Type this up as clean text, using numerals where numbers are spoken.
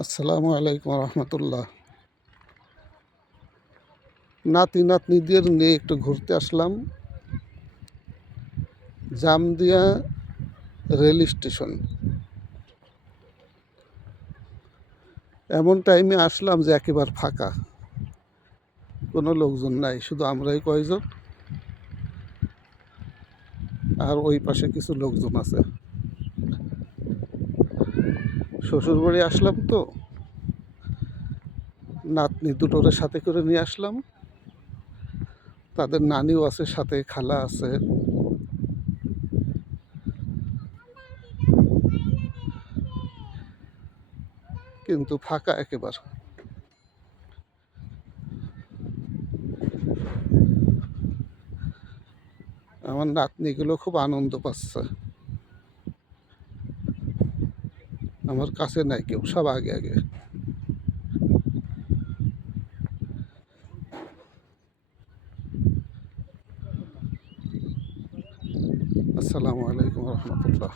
আসসালামু আলাইকুম রহমতুল্লাহ। নাতি নাতনিদের নিয়ে একটু ঘুরতে আসলাম জামদিয়া রেল স্টেশন। এমন টাইমে আসলাম যে একেবারে ফাঁকা, কোনো লোকজন নাই, শুধু আমরাই কয়জন, আর ওই পাশে কিছু লোকজন আছে। শ্বশুর বাড়ি আসলাম তো, নাতনি দুটোরে সাথে করে নিয়ে আসলাম। তাদের নানিও আছে সাথে, খালা আছে। কিন্তু ফাঁকা একেবারে। আমার নাতনিগুলো খুব আনন্দ পাচ্ছে। আমার কাছে নাই কেউ, সব আগে আগে। আসসালামু আলাইকুম রহমতুল্লাহ।